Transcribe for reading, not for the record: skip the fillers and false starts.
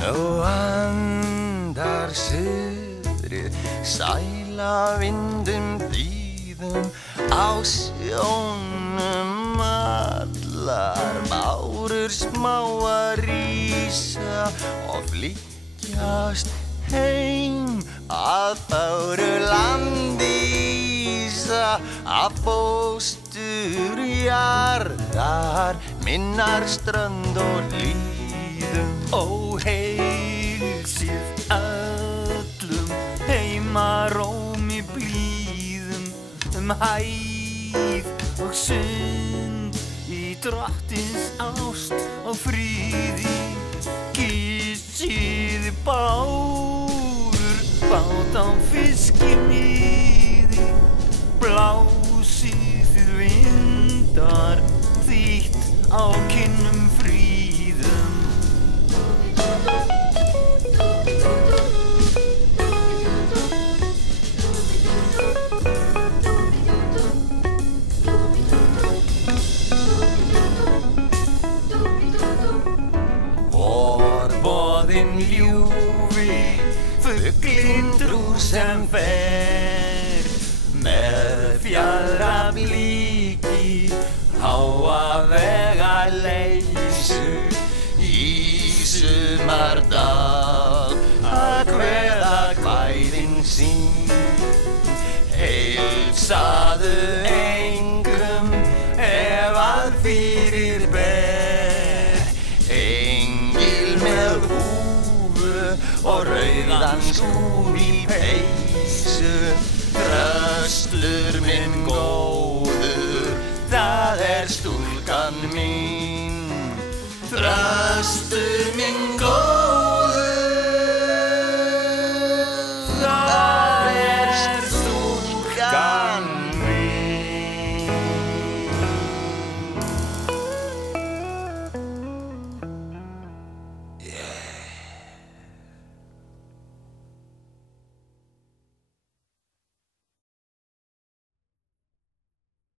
Nú andar suðrið sæla vindum blíðum á sjónum allar bárur smáar rísa og flykkjast heim að fögru landi ísa af fóstur jarðar minnar strönd og hlíðum. Ó, heilsið öllum heimarómi blíðum hæð og sund í drottins ást og fríði. Kissið bárur bát á fiskimiði, blásið þið vindar þýtt á kinnum fríðum. Vorboðinn ljúfi, fuglinn drúg sem fer með fjaðra blíki, háa vegaleysu í sumardal að kveða kvæðin sín. Heilsaðu engum ef að fyrir ber, engil með húfu og rauðan skúr í peysu. Þröstur minn góður, það stúlkan mín. Þröstur minn